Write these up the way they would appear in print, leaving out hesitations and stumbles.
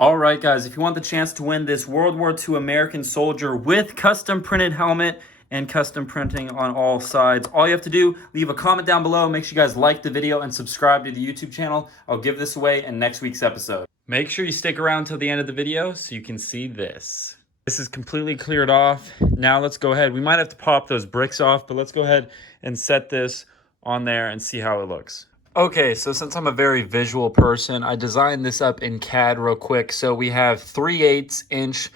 All right, guys, if you want the chance to win this World War II American soldier with custom printed helmet and custom printing on all sides, all you have to do, leave a comment down below. Make sure you guys like the video and subscribe to the YouTube channel. I'll give this away in next week's episode. Make sure you stick around till the end of the video so you can see this. This is completely cleared off. Now let's go ahead. We might have to pop those bricks off, but let's go ahead and set this on there and see how it looks. Okay, so since I'm a very visual person, I designed this up in CAD real quick. So we have 3/8 inch.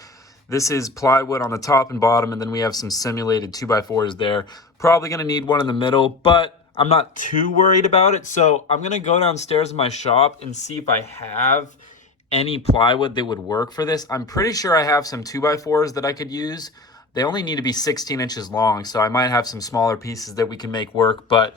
This is plywood on the top and bottom, and then we have some simulated 2x4s there. Probably gonna need one in the middle, but I'm not too worried about it. So I'm gonna go downstairs in my shop and see if I have any plywood that would work for this. I'm pretty sure I have some 2x4s that I could use. They only need to be 16 inches long, so I might have some smaller pieces that we can make work, but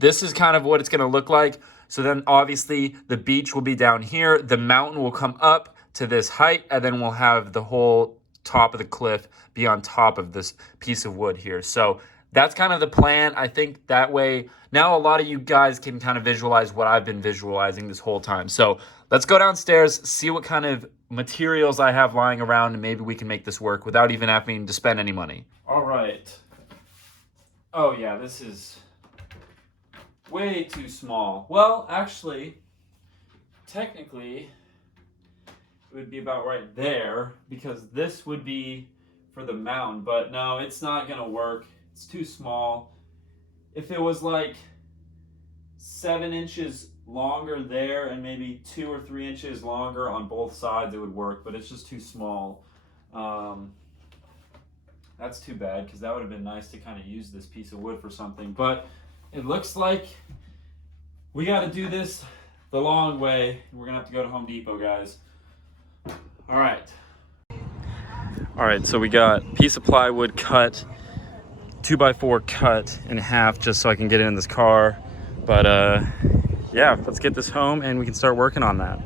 this is kind of what it's going to look like. So then obviously the beach will be down here. The mountain will come up to this height, and then we'll have the whole top of the cliff be on top of this piece of wood here. So that's kind of the plan. I think that way, now a lot of you guys can kind of visualize what I've been visualizing this whole time. So let's go downstairs, see what kind of materials I have lying around, and maybe we can make this work without even having to spend any money. All right. Oh yeah, this is way too small. Well, actually, technically, it would be about right there because this would be for the mountain, but no, it's not gonna work. It's too small. If it was like 7 inches longer there and maybe 2 or 3 inches longer on both sides, it would work, but it's just too small. That's too bad because that would have been nice to kind of use this piece of wood for something, but it looks like we got to do this the long way. We're going to have to go to Home Depot, guys. All right. All right, so we got a piece of plywood cut, 2x4 cut in half just so I can get it in this car. But yeah, let's get this home and we can start working on that.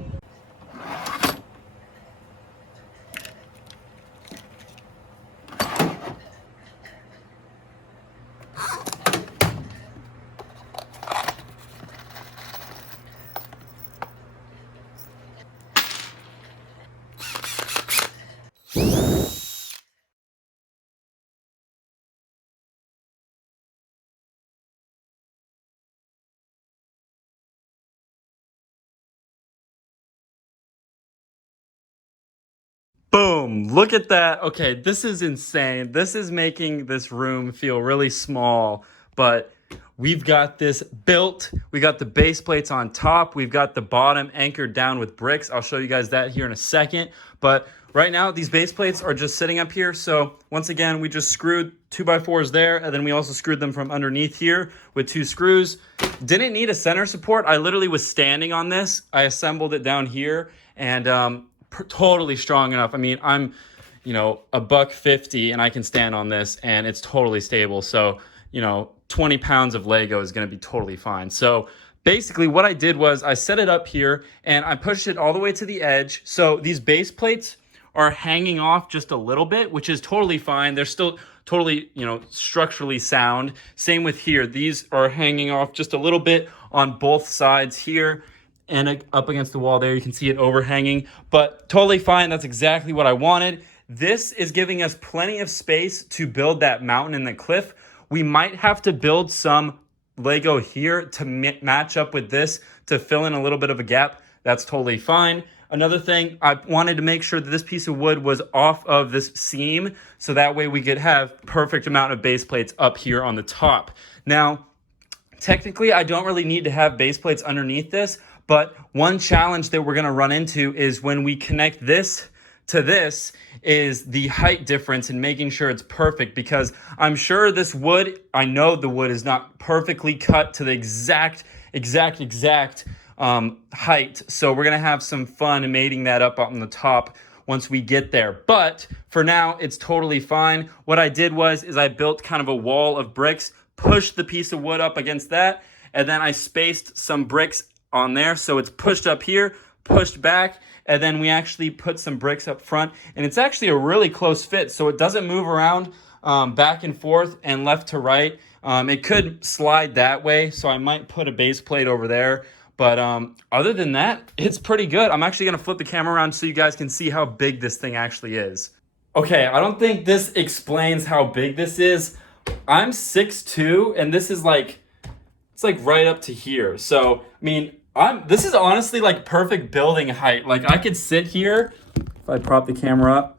Boom, look at that. Okay, this is insane. This is making this room feel really small, but we've got this built. We got the base plates on top. We've got the bottom anchored down with bricks. I'll show you guys that here in a second. But right now, these base plates are just sitting up here. So once again, we just screwed 2x4s there, and then we also screwed them from underneath here with 2 screws. Didn't need a center support. I literally was standing on this. I assembled it down here, and totally strong enough. I mean, I'm, $150 and I can stand on this and it's totally stable. So, 20 pounds of Lego is going to be totally fine. So basically what I did was I set it up here and I pushed it all the way to the edge. So these base plates are hanging off just a little bit, which is totally fine. They're still totally, structurally sound. Same with here. These are hanging off just a little bit on both sides here. And up against the wall there, you can see it overhanging, but totally fine. That's exactly what I wanted. This is giving us plenty of space to build that mountain and the cliff. We might have to build some Lego here to match up with this to fill in a little bit of a gap. That's totally fine. Another thing, I wanted to make sure that this piece of wood was off of this seam, so that way we could have perfect amount of base plates up here on the top. Now, technically, I don't really need to have base plates underneath this, but one challenge that we're going to run into is when we connect this to this is the height difference and making sure it's perfect, because I'm sure this wood, I know the wood is not perfectly cut to the exact height. So we're going to have some fun mating that up on the top once we get there. But for now, it's totally fine. What I did was I built kind of a wall of bricks, pushed the piece of wood up against that, and then I spaced some bricks on there. So it's pushed up here, pushed back, and then we actually put some bricks up front. And it's actually a really close fit, so it doesn't move around back and forth and left to right. It could slide that way, so I might put a base plate over there. But other than that, it's pretty good. I'm actually gonna flip the camera around so you guys can see how big this thing actually is. Okay, I don't think this explains how big this is. I'm 6'2", and this is like, it's like right up to here. So, I mean, this is honestly like perfect building height. Like I could sit here, if I prop the camera up,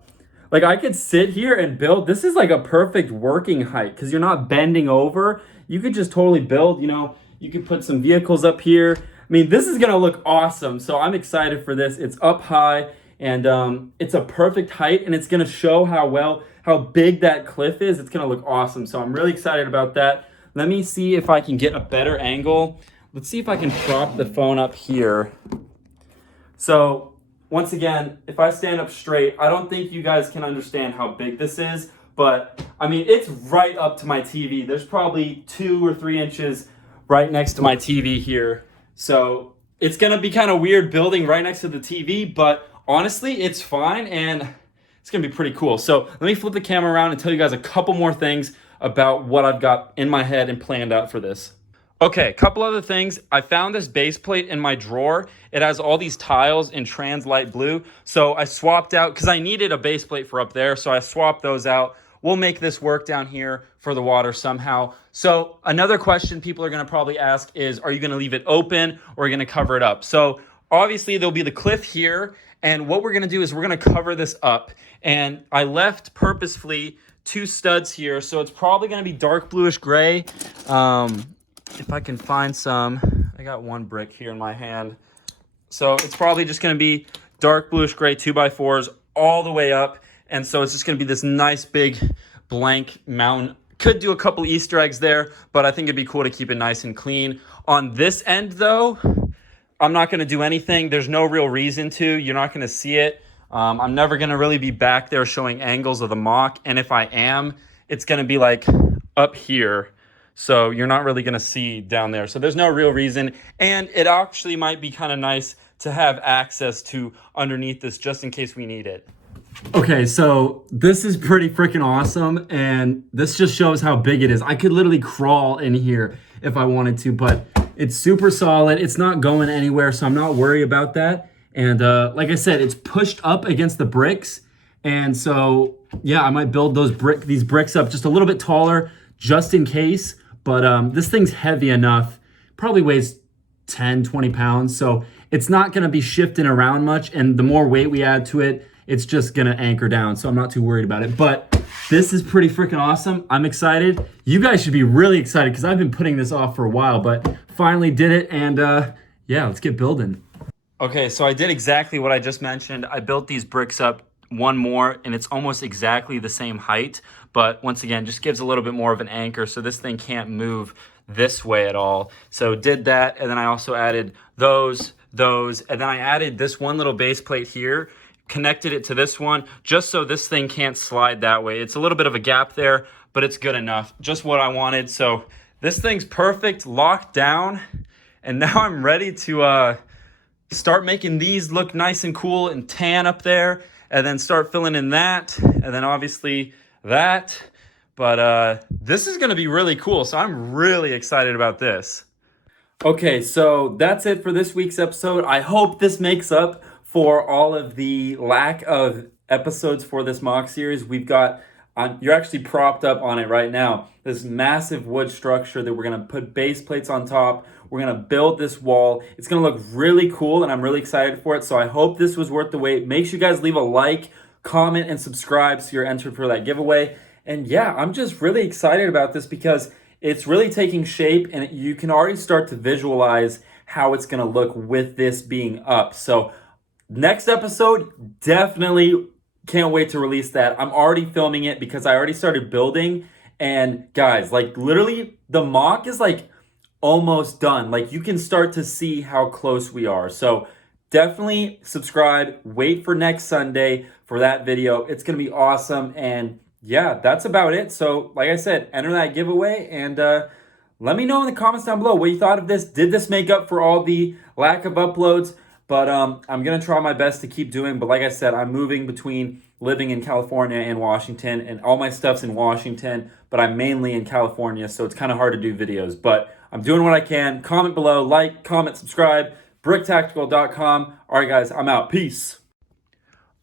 like I could sit here and build. This is like a perfect working height because you're not bending over. You could just totally build, you know, you could put some vehicles up here. I mean, this is gonna look awesome. So I'm excited for this. It's up high and it's a perfect height and it's gonna show how big that cliff is. It's gonna look awesome. So I'm really excited about that. Let me see if I can get a better angle. Let's see if I can prop the phone up here. So once again, if I stand up straight, I don't think you guys can understand how big this is, but I mean, it's right up to my TV. There's probably 2 or 3 inches right next to my TV here. So it's gonna be kind of weird building right next to the TV, but honestly, it's fine and it's gonna be pretty cool. So let me flip the camera around and tell you guys a couple more things about what I've got in my head and planned out for this. Okay, a couple other things. I found this base plate in my drawer. It has all these tiles in trans light blue. So I swapped out, because I needed a base plate for up there, so I swapped those out. We'll make this work down here for the water somehow. So another question people are gonna probably ask is, are you gonna leave it open or are you gonna cover it up? So obviously there'll be the cliff here, and what we're gonna do is we're gonna cover this up. And I left purposefully 2 studs here, so it's probably gonna be dark bluish gray. If I can find some, I got 1 brick here in my hand. So it's probably just gonna be dark bluish gray 2x4s all the way up. And so it's just gonna be this nice big blank mountain. Could do a couple Easter eggs there, but I think it'd be cool to keep it nice and clean. On this end though, I'm not gonna do anything. There's no real reason to. You're not gonna see it. I'm never gonna really be back there showing angles of the MOC. And if I am, it's gonna be like up here. So you're not really gonna see down there. So there's no real reason. And it actually might be kind of nice to have access to underneath this just in case we need it. Okay, so this is pretty freaking awesome. And this just shows how big it is. I could literally crawl in here if I wanted to, but it's super solid. It's not going anywhere, so I'm not worried about that. And like I said, it's pushed up against the bricks. And so, yeah, I might build these bricks up just a little bit taller just in case. But this thing's heavy enough, probably weighs 10, 20 pounds. So it's not gonna be shifting around much. And the more weight we add to it, it's just gonna anchor down. So I'm not too worried about it. But this is pretty freaking awesome. I'm excited. You guys should be really excited because I've been putting this off for a while, but finally did it. And yeah, let's get building. Okay, so I did exactly what I just mentioned. I built these bricks up 1 more, and it's almost exactly the same height. But once again, just gives a little bit more of an anchor, so this thing can't move this way at all. So did that, and then I also added those, and then I added this 1 little base plate here, connected it to this one, just so this thing can't slide that way. It's a little bit of a gap there, but it's good enough. Just what I wanted. So this thing's perfect, locked down, and now I'm ready to start making these look nice and cool and tan up there, and then start filling in that, and then obviously that. But this is gonna be really cool, so I'm really excited about this. Okay, so that's it for this week's episode. I hope this makes up for all of the lack of episodes for this MOC series. We've got, you're actually propped up on it right now, this massive wood structure that we're gonna put base plates on top. We're gonna build this wall. It's gonna look really cool and I'm really excited for it. So I hope this was worth the wait. Make sure you guys leave a like, comment, and subscribe so you're entered for that giveaway. And yeah, I'm just really excited about this because it's really taking shape and you can already start to visualize how it's gonna look with this being up. So next episode, definitely can't wait to release that. I'm already filming it because I already started building. And guys, like literally the MOC is like almost done. Like you can start to see how close we are. So definitely subscribe, wait for next Sunday for that video. It's gonna be awesome. And yeah, that's about it. So like I said, enter that giveaway and let me know in the comments down below what you thought of this. Did this make up for all the lack of uploads? But I'm gonna try my best to keep doing. But like I said, I'm moving between living in California and Washington, and all my stuff's in Washington, but I'm mainly in California, so it's kind of hard to do videos. But I'm doing what I can. Comment below, like, comment, subscribe, bricktactical.com. All right, guys, I'm out. Peace.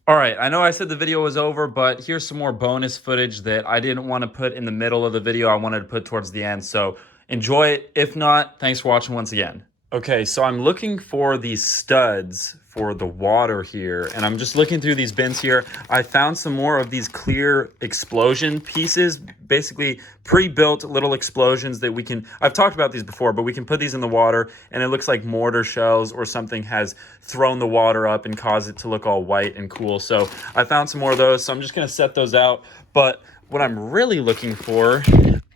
All right, I know I said the video was over, but here's some more bonus footage that I didn't want to put in the middle of the video. I wanted to put towards the end, so enjoy it. If not, thanks for watching once again. Okay, so I'm looking for these studs for the water here, and I'm just looking through these bins here. I found some more of these clear explosion pieces, basically pre-built little explosions that we can, I've talked about these before, but we can put these in the water, and it looks like mortar shells or something has thrown the water up and caused it to look all white and cool. So I found some more of those, so I'm just gonna set those out. But what I'm really looking for,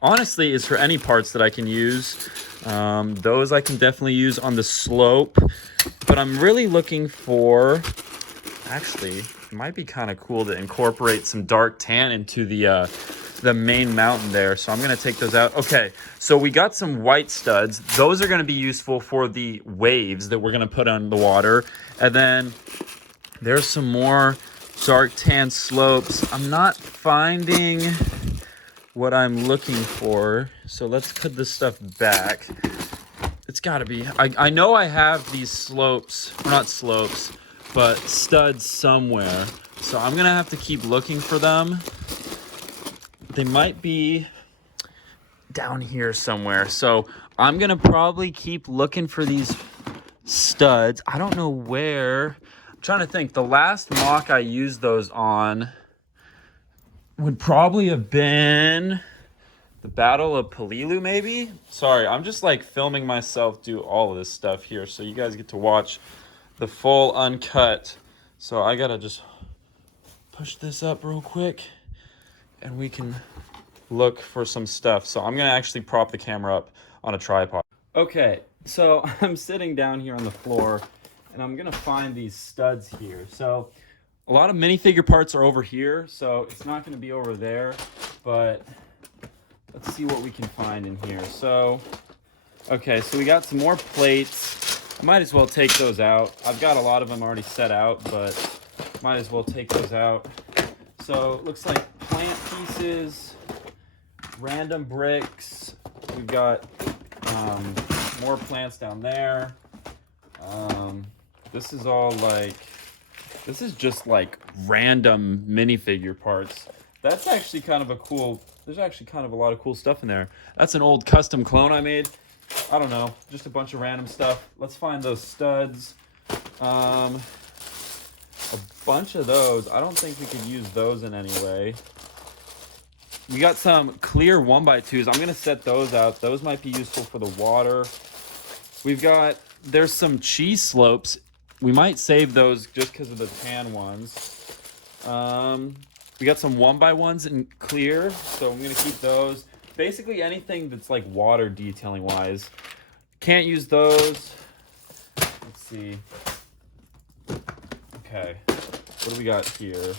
honestly, is for any parts that I can use. Those I can definitely use on the slope, but I'm really looking for, actually, it might be kind of cool to incorporate some dark tan into the main mountain there. So I'm gonna take those out. Okay, so we got some white studs. Those are gonna be useful for the waves that we're gonna put on the water. And then there's some more dark tan slopes. I'm not finding what I'm looking for, so let's put this stuff back. It's gotta be, I know I have these slopes, not slopes, but studs somewhere, so I'm gonna have to keep looking for them. They might be down here somewhere, so I'm gonna probably keep looking for these studs. I don't know where. I'm trying to think. The last mock I used those on would probably have been the Battle of Palilu, maybe? Sorry, I'm just like filming myself do all of this stuff here, so you guys get to watch the full uncut. So I gotta just push this up real quick and we can look for some stuff. So I'm gonna actually prop the camera up on a tripod. Okay, so I'm sitting down here on the floor and I'm gonna find these studs here. So a lot of minifigure parts are over here, so it's not gonna be over there, but let's see what we can find in here. So, okay, so we got some more plates. Might as well take those out. I've got a lot of them already set out, but might as well take those out. So it looks like plant pieces, random bricks. We've got more plants down there. This is all like, this is just like random minifigure parts. That's actually kind of a cool, there's actually kind of a lot of cool stuff in there. That's an old custom clone I made. I don't know, just a bunch of random stuff. Let's find those studs. A bunch of those. I don't think we could use those in any way. We got some clear 1x2s. I'm gonna set those out. Those might be useful for the water. We've got, there's some cheese slopes. We might save those just because of the tan ones. We got some 1x1s in clear, so I'm gonna keep those. Basically anything that's like water detailing wise. Can't use those. Let's see. Okay, what do we got here?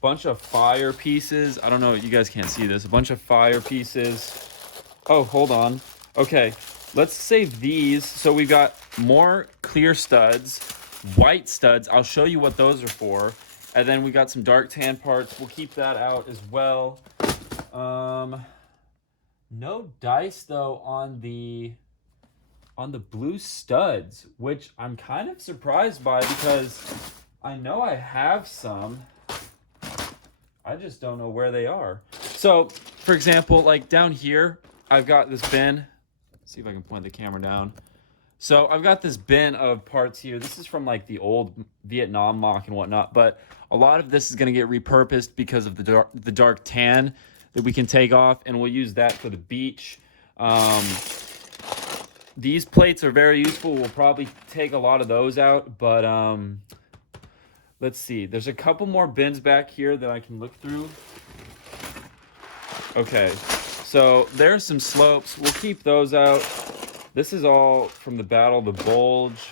Bunch of fire pieces. I don't know, you guys can't see this. A bunch of fire pieces. Oh, hold on. Okay, let's save these. So we've got more clear studs, white studs. I'll show you what those are for. And then we got some dark tan parts. We'll keep that out as well. No dice though on the blue studs, which I'm kind of surprised by because I know I have some. I just don't know where they are. So, for example, like down here, I've got this bin. Let's see if I can point the camera down. So I've got this bin of parts here. This is from like the old Vietnam mock and whatnot, but a lot of this is going to get repurposed because of the dark tan that we can take off, and we'll use that for the beach. These plates are very useful. We'll probably take a lot of those out, but let's see. There's a couple more bins back here that I can look through. Okay, so there's some slopes. We'll keep those out. This is all from the Battle of the Bulge.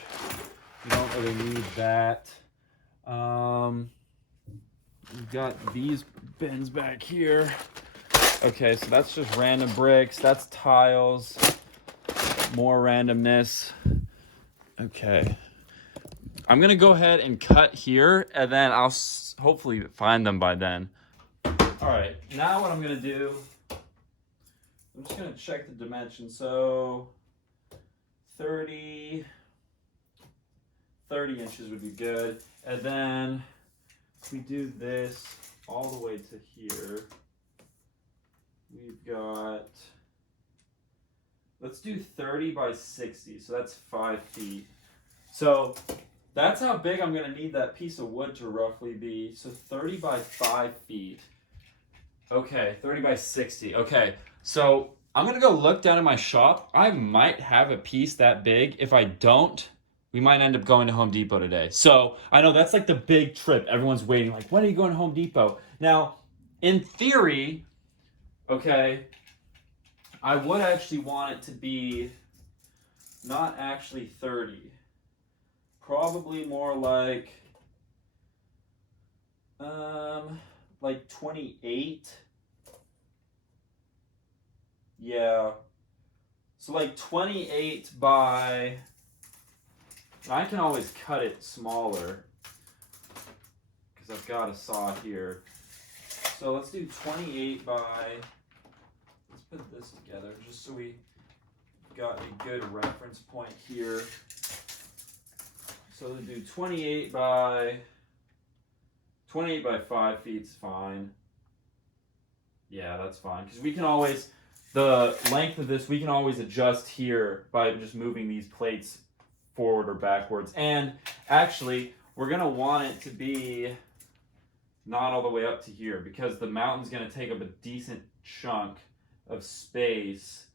We don't really need that. We've got these bins back here. Okay, so that's just random bricks. That's tiles. More randomness. Okay. I'm going to go ahead and cut here, and then I'll hopefully find them by then. All right, now what I'm going to do I'm just going to check the dimensions. So 30 inches would be good. And then if we do this all the way to here, we've got, let's do 30 by 60. So that's 5 feet. So that's how big I'm going to need that piece of wood to roughly be. So 30 by 5 feet. Okay, 30 by 60. Okay, so I'm going to go look down in my shop. I might have a piece that big. If I don't, we might end up going to Home Depot today. So I know that's like the big trip. Everyone's waiting, like, when are you going to Home Depot? Now, in theory, okay, I would actually want it to be not actually 30. Probably more like 28. Yeah. So like 28 by, I can always cut it smaller because I've got a saw here. So let's do 28 by, let's put this together just so we got a good reference point here. So we'll do 28 by 5 feet is fine. Yeah, that's fine. Because we can always, the length of this, we can always adjust here by just moving these plates forward or backwards. And actually, we're going to want it to be not all the way up to here because the mountain's going to take up a decent chunk of space.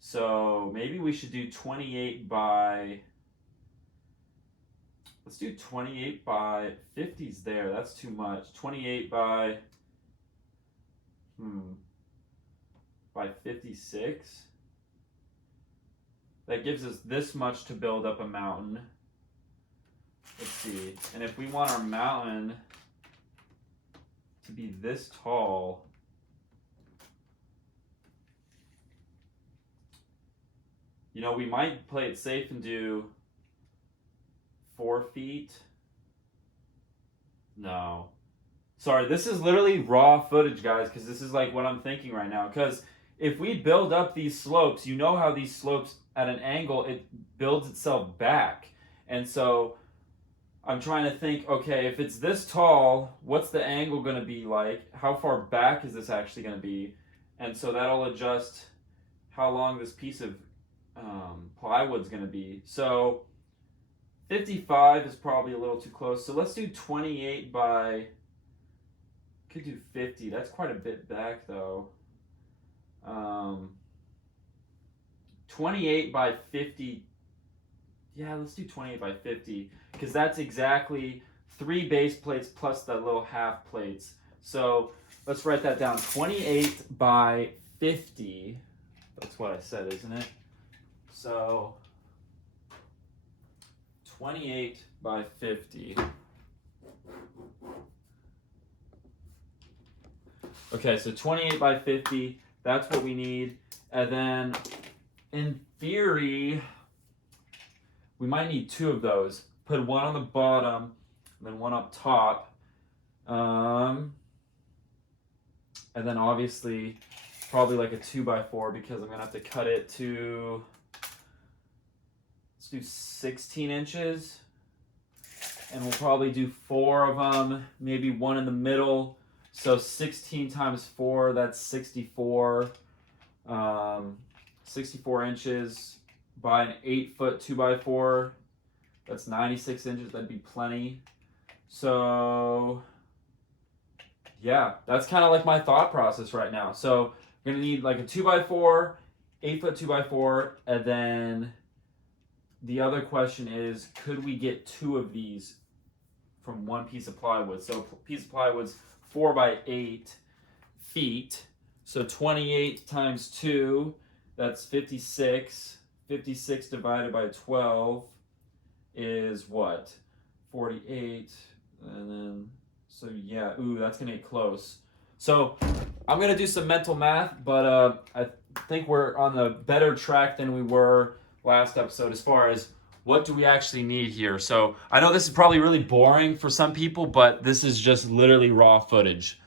So maybe we should do 28 by... Let's do 28 by 50's there. That's too much. 28 by 56. That gives us this much to build up a mountain. Let's see. And if we want our mountain to be this tall, you know, we might play it safe and do 4 feet. No. Sorry, this is literally raw footage, guys, because this is like what I'm thinking right now. Because if we build up these slopes, you know how these slopes at an angle, it builds itself back. And so I'm trying to think, okay, if it's this tall, what's the angle going to be like? How far back is this actually going to be? And so that'll adjust how long this piece of plywood's going to be. So 55 is probably a little too close. So let's do 28 by, could do 50. That's quite a bit back though. 28 by 50. Yeah, let's do 28 by 50 because that's exactly 3 base plates plus the little half plates. So let's write that down. 28 by 50. That's what I said, isn't it? So 28 by 50. Okay, so 28 by 50, that's what we need. And then, in theory, we might need 2 of those. Put one on the bottom, and then one up top. And then obviously, probably like a 2x4 because I'm going to have to cut it to, let's do 16 inches. And we'll probably do 4 of them, maybe one in the middle. So 16 times 4, that's 64. 64 inches by an 8-foot 2x4. That's 96 inches. That'd be plenty. So yeah, that's kind of like my thought process right now. So we're gonna need like a 2x4, 8-foot 2x4, and then the other question is, could we get 2 of these from one piece of plywood? So piece of plywood's 4 by 8 feet. So 28 times 2, that's 56. 56 divided by 12 is what? 48. And then, so yeah, ooh, that's gonna get close. So I'm gonna do some mental math, but I think we're on the better track than we were last episode as far as what do we actually need here. So I know this is probably really boring for some people, but this is just literally raw footage.